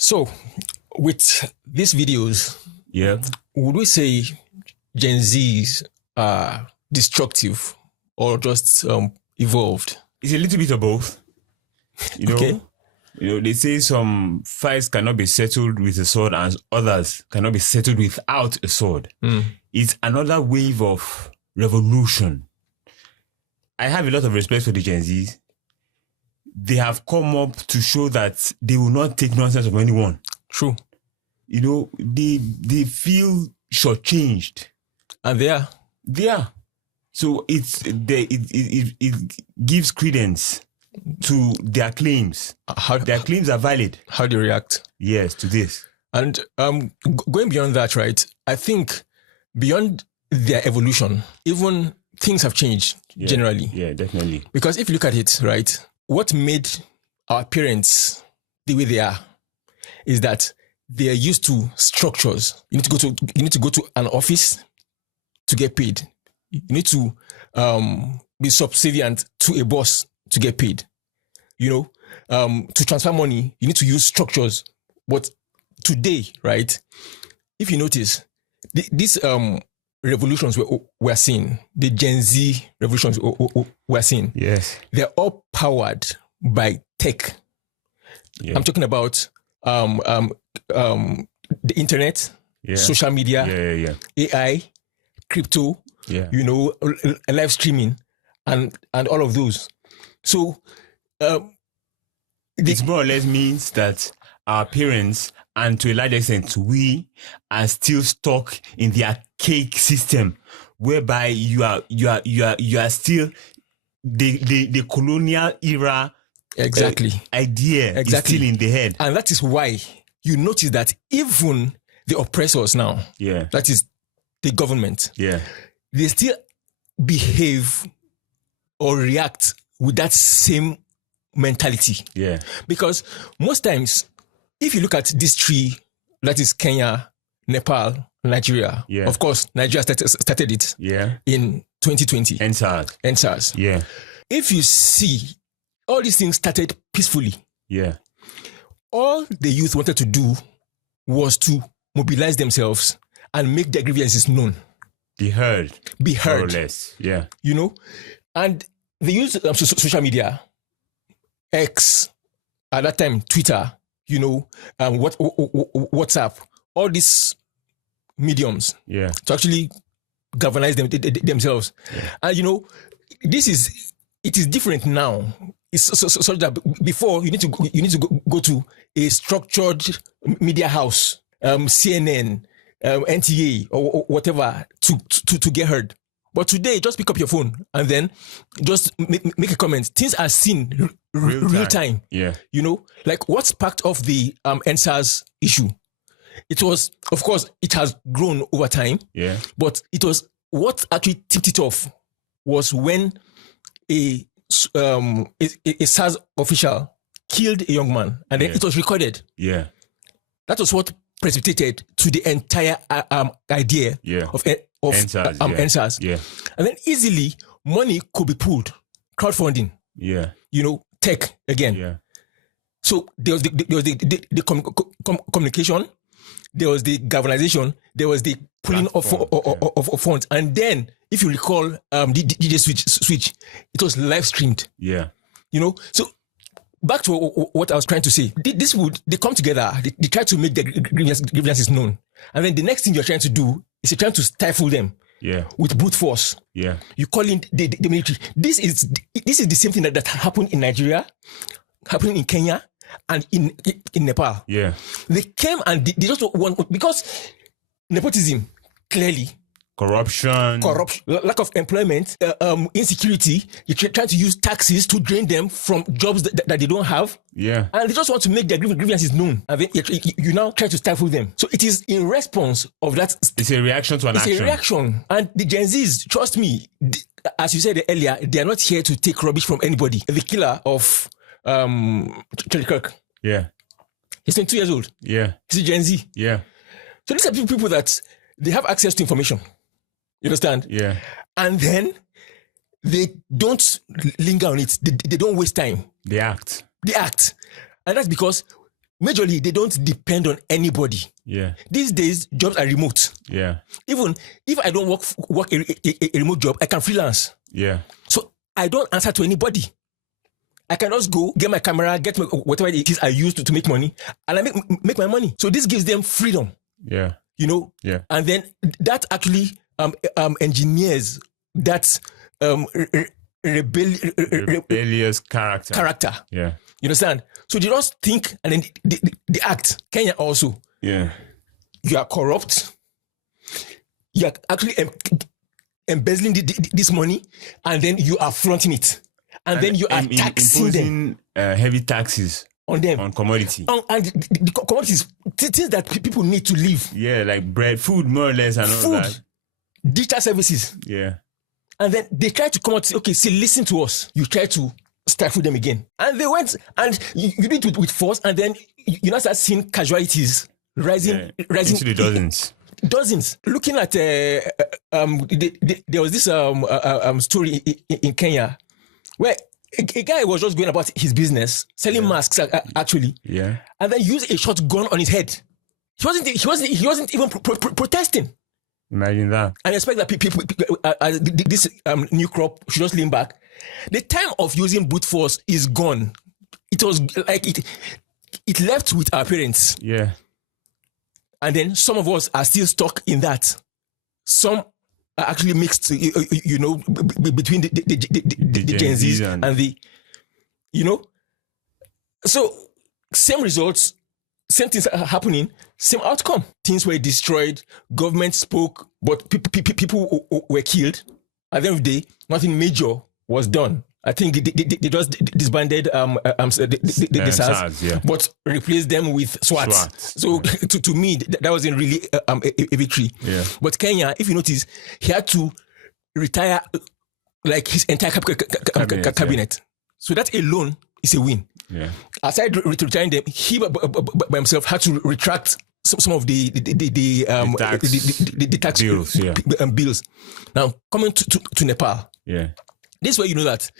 So, with these videos, would we say Gen Zs are destructive or just evolved? It's a little bit of both. Okay. They say some fights cannot be settled with a sword and others cannot be settled without a sword. It's another wave of revolution. I have a lot of respect for the Gen Zs. They have come up to show that they will not take nonsense of anyone. True. They feel shortchanged. And they are. They are. So it gives credence to their claims. Their claims are valid. How do you react? Yes, to this. And going beyond that, right, I think beyond their evolution, even things have changed generally. Yeah, definitely. Because if you look at it, right, what made our parents the way they are is that they are used to structures. You need to go to an office to get paid. You need to be subservient to a boss to get paid. To transfer money, you need to use structures. But today, right, if you notice, these revolutions we're seeing, the Gen Z revolutions we're seeing, yes, they're all powered by tech. Yeah. I'm talking about the internet, social media, AI, crypto, live streaming, and all of those. So it more or less means that our parents, and to a large extent we, are still stuck in the archaic system, whereby you are still the colonial era idea is still in the head. And that is why you notice that even the oppressors now, that is the government, they still behave or react with that same mentality. Yeah. Because most times, if you look at this tree, that is Kenya, Nepal, Nigeria. Yeah. Of course, Nigeria started it in 2020. SARS. Yeah. If you see, all these things started peacefully. Yeah. All the youth wanted to do was to mobilize themselves and make their grievances known. Be heard. More or less. Yeah. And they used social media, X, at that time, Twitter, WhatsApp, all these mediums to actually galvanize themselves. Yeah. And it is different now. It's so that before you need to go to a structured media house, CNN, NTA, or whatever to get heard. But today, just pick up your phone and then just make a comment. Things are seen real time. Yeah. Like what sparked off the SARS issue? It was, of course, it has grown over time. Yeah. But it was what actually tipped it off was when a SARS official killed a young man, and then it was recorded. Yeah. That was what precipitated to the entire idea of SARS. Yeah. And then easily money could be pulled, crowdfunding. Yeah. Tech again. Yeah. So there was the communication, there was the galvanization, there was the pulling of funds, and then if you recall, the DJ switch, it was live streamed. Yeah. So back to what I was trying to say. They come together, they try to make their grievances known. And then the next thing you're trying to do is you're trying to stifle them with brute force. Yeah. You call in the military. This is the same thing that happened in Nigeria, happening in Kenya, and in Nepal. Yeah. They came and they just want, because nepotism, clearly, corruption, lack of employment, insecurity. You're trying to use taxes to drain them from jobs that they don't have. Yeah. And they just want to make their grievances known. And then you now try to stifle them. So it is in response of that. It's a reaction to an action. It's a reaction. And the Gen Zs, trust me, as you said earlier, they are not here to take rubbish from anybody. The killer of Charlie Kirk. Yeah. He's 22 years old. Yeah. He's a Gen Z. Yeah. So these are people that they have access to information. You understand? Yeah. And then they don't linger on it. They don't waste time. They act. And that's because majorly, they don't depend on anybody. Yeah. These days, jobs are remote. Yeah. Even if I don't work a remote job, I can freelance. Yeah. So I don't answer to anybody. I can just go get my camera, get whatever it is I use to make money, and I make my money. So this gives them freedom. Yeah. You know. Yeah. And then that actually engineers that rebellious character. Yeah. You understand? So they just think and then they act. Kenya also. Yeah. You are corrupt. You are actually embezzling this money, and then you are flaunting it. And then you are taxing them. Heavy taxes on them. On commodity. And the commodities, things that people need to live. Yeah, like bread, food more or less and all that. Digital services. Yeah. And then they try to come out and say, okay, see, listen to us. You try to stifle them again. And they went, and you did it with force, and then you now start seeing casualties rising into the dozens. Dozens. Looking at, there was this story in Kenya where a guy was just going about his business, selling masks actually. Yeah. And then used a shotgun on his head. He wasn't even protesting. Imagine that. And expect that people this new crop should just lean back. The time of using brute force is gone. It was like it left with our parents. Yeah. And then some of us are still stuck in that. Some are actually mixed, you know, between the Gen Zs and the, you know. So same results, same things are happening, same outcome. Things were destroyed, government spoke, but people were killed. At the end of the day, nothing major was done. I think they just disbanded the SARS, yeah. But replaced them with SWAT. So to me, that wasn't really a victory. Yeah. But Kenya, if you notice, he had to retire like his entire cabinet. Yeah. So that alone is a win. Yeah. Aside retiring them, he by himself had to retract some of the tax bills. Yeah. Bills. Now coming to Nepal. Yeah. This is where you know that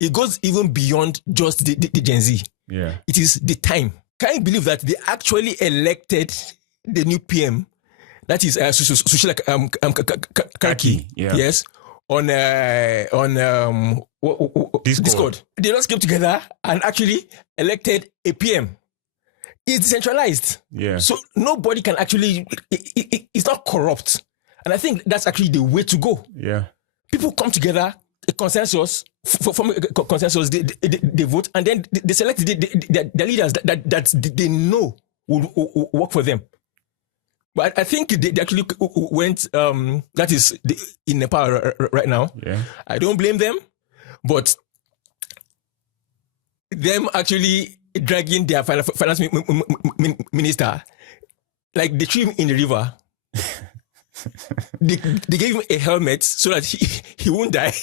it goes even beyond just the Gen Z. Yeah. It is the time. Can you believe that they actually elected the new PM? That is Sushila Karki. Yeah. Yes. On Discord. They just came together and actually elected a PM. It's decentralized. Yeah. So nobody can actually, it's not corrupt. And I think that's actually the way to go. Yeah. People come together, a consensus, from a consensus, they vote, and then they select the leaders that they know will work for them. But I think they actually went, that is in Nepal right now. Yeah. I don't blame them, but them actually dragging their finance minister, like they threw him in the river. They gave him a helmet so that he won't die,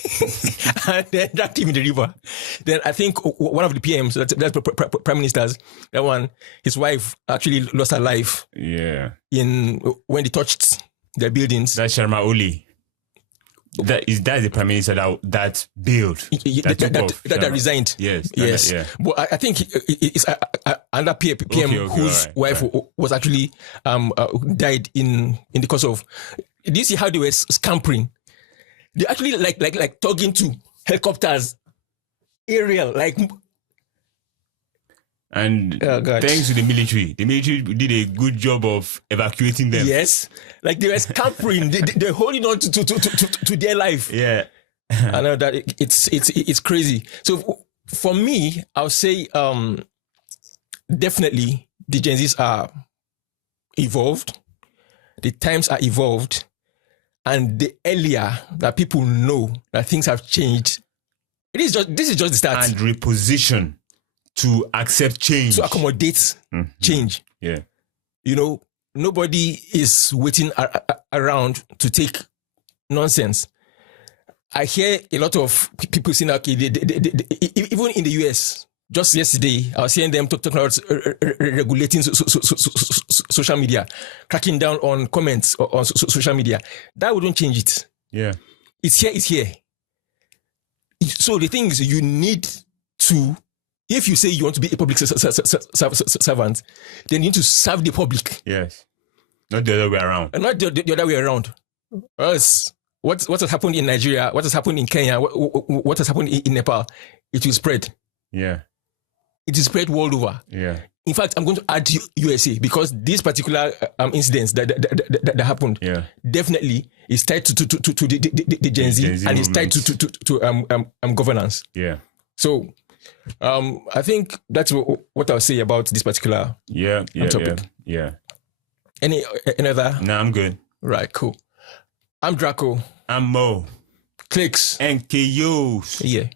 and then dragged him in the river. Then I think one of the PMs, that's prime ministers, that one, his wife actually lost her life. Yeah. When they touched their buildings. That's Sharma Oli. That the prime minister that built that resigned. Yes. Yeah. But I think it's another PM whose wife was actually died in the course of. Do you see how they were scampering? They actually like talking to helicopters, aerial like. And thanks to the military did a good job of evacuating them. Yes, like they were scampering, they're holding on to their life. Yeah, I know that it's crazy. So for me, I'll say definitely the Gen Zs are evolved, the times are evolved, and the earlier that people know that things have changed, this is just the start. And reposition to accept change, to accommodate change. Yeah, you know, nobody is waiting around to take nonsense. I hear a lot of people saying, okay, even in the US, just yesterday, I was hearing them talking about regulating social media, cracking down on comments on social media. That wouldn't change it. Yeah, it's here. So the thing is, you need to if you say you want to be a public servant, then you need to serve the public. Yes. Not the other way around. And not the other way around. Else, what has happened in Nigeria, what has happened in Kenya, what has happened in Nepal, it will spread. Yeah. It is spread world over. Yeah. In fact, I'm going to add USA because this particular incidents that happened definitely is tied to the Gen Z and is tied to governance. Yeah. So I think that's what I'll say about this particular topic. Yeah. Any other? No, I'm good. Right, cool. I'm Draco. I'm Mo. Clicks. And KOs. Yeah.